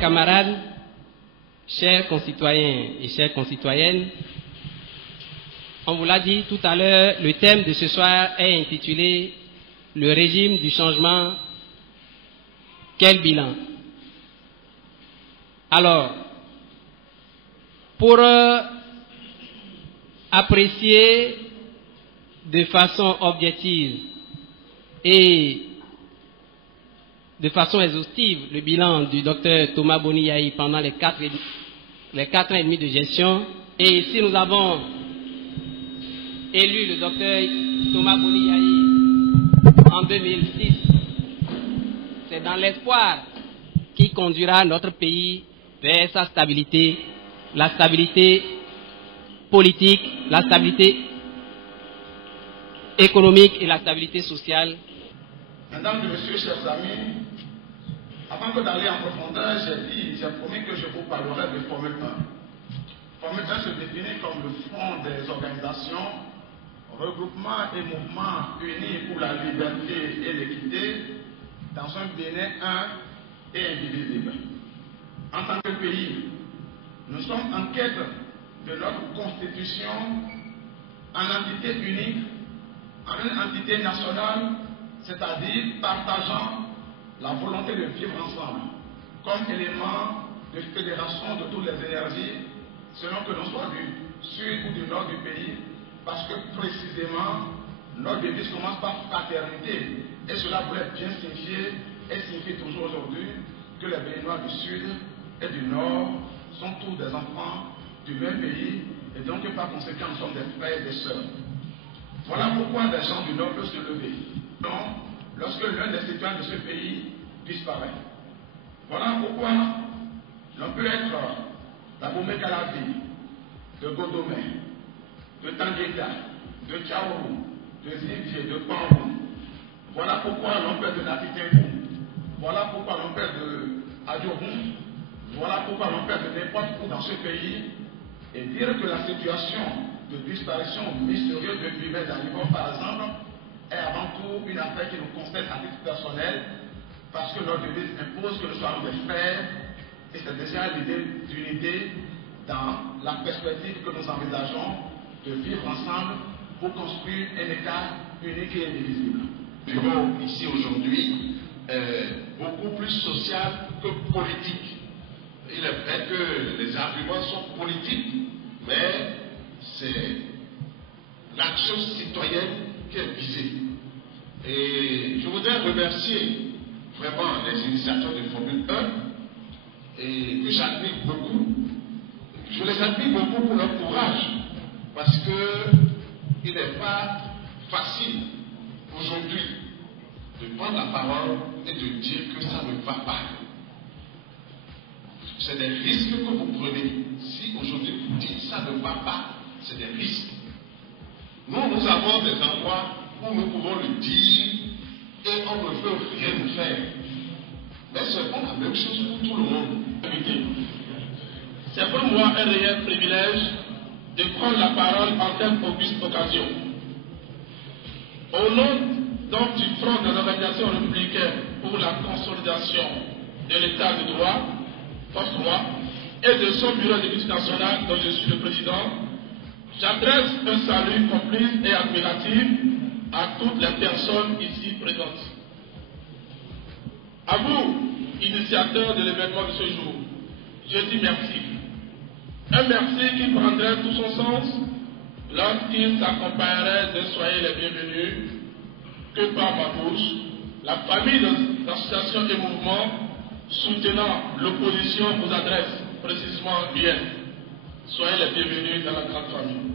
Chers camarades, chers concitoyens et chères concitoyennes, on vous l'a dit tout à l'heure, le thème de ce soir est intitulé « Le régime du changement, quel bilan ?» Alors, pour apprécier de façon objective et de façon exhaustive le bilan du docteur Thomas Boni Yahi pendant les 4 ans et demi de gestion, et ici nous avons élu le docteur Thomas Boni Yahi en 2006. C'est dans l'espoir qui conduira notre pays vers sa stabilité, la stabilité politique, la stabilité économique et la stabilité sociale. Mesdames et messieurs, chers amis, avant que d'aller en profondeur, j'ai promis que je vous parlerai de Formule 1. Formule 1 se définit comme le front des organisations, regroupements et mouvements unis pour la liberté et l'équité dans un Bénin un et indivisible. En tant que pays, nous sommes en quête de notre constitution en entité unique, en une entité nationale, c'est-à-dire partageant la volonté de vivre ensemble comme élément de fédération de toutes les énergies, selon que l'on soit du sud ou du nord du pays, parce que précisément notre devise commence par fraternité, et cela voulait bien signifier et signifie toujours aujourd'hui que les Béninois du sud et du nord sont tous des enfants du même pays, et donc par conséquent nous sommes des frères et des sœurs. Voilà pourquoi les gens du nord peuvent se lever. Donc, lorsque l'un des citoyens de ce pays disparaît. Voilà pourquoi l'on peut être d'Abomey Calavi, de Godomé, de Tangueta, de Tchaourou, de Zimbié, de Pambou. Voilà pourquoi l'on peut être de Natitengou. Voilà pourquoi l'on peut être de Adjourou. Voilà pourquoi l'on peut être de n'importe où dans ce pays et dire que la situation de disparition mystérieuse de Guillemets d'Anivon, par exemple, est avant tout une affaire qui nous concerne à titre personnel, parce que notre devise impose que nous soyons des frères, et c'est déjà l'idée d'unité dans la perspective que nous envisageons de vivre ensemble pour construire un État unique et indivisible. Le bureau ici aujourd'hui est beaucoup plus social que politique. Il est vrai que les arguments sont politiques, mais c'est l'action citoyenne qui est visée. Et je voudrais remercier vraiment les initiateurs de Formule 1 et que j'admire beaucoup. Je les admire beaucoup pour leur courage, parce qu'il n'est pas facile aujourd'hui de prendre la parole et de dire que ça ne va pas. C'est des risques que vous prenez. Si aujourd'hui vous dites ça ne va pas, c'est des risques. Nous avons des endroits où nous pouvons le dire et on ne veut rien nous faire. Mais ce n'est pas la même chose pour tout le monde. C'est pour moi un réel privilège de prendre la parole en telle auguste occasion. Au nom donc du Front des organisations républicaines pour la consolidation de l'État de droit, post-droit, et de son bureau d'études nationales dont je suis le président, j'adresse un salut complice et admiratif à toutes les personnes ici présentes. À vous, initiateurs de l'événement de ce jour, je dis merci. Un merci qui prendrait tout son sens lorsqu'il s'accompagnerait de soyez les bienvenus, que par ma bouche, la famille d'associations et mouvements soutenant l'opposition vous adresse précisément bien. Soyez les bienvenus dans la grande famille.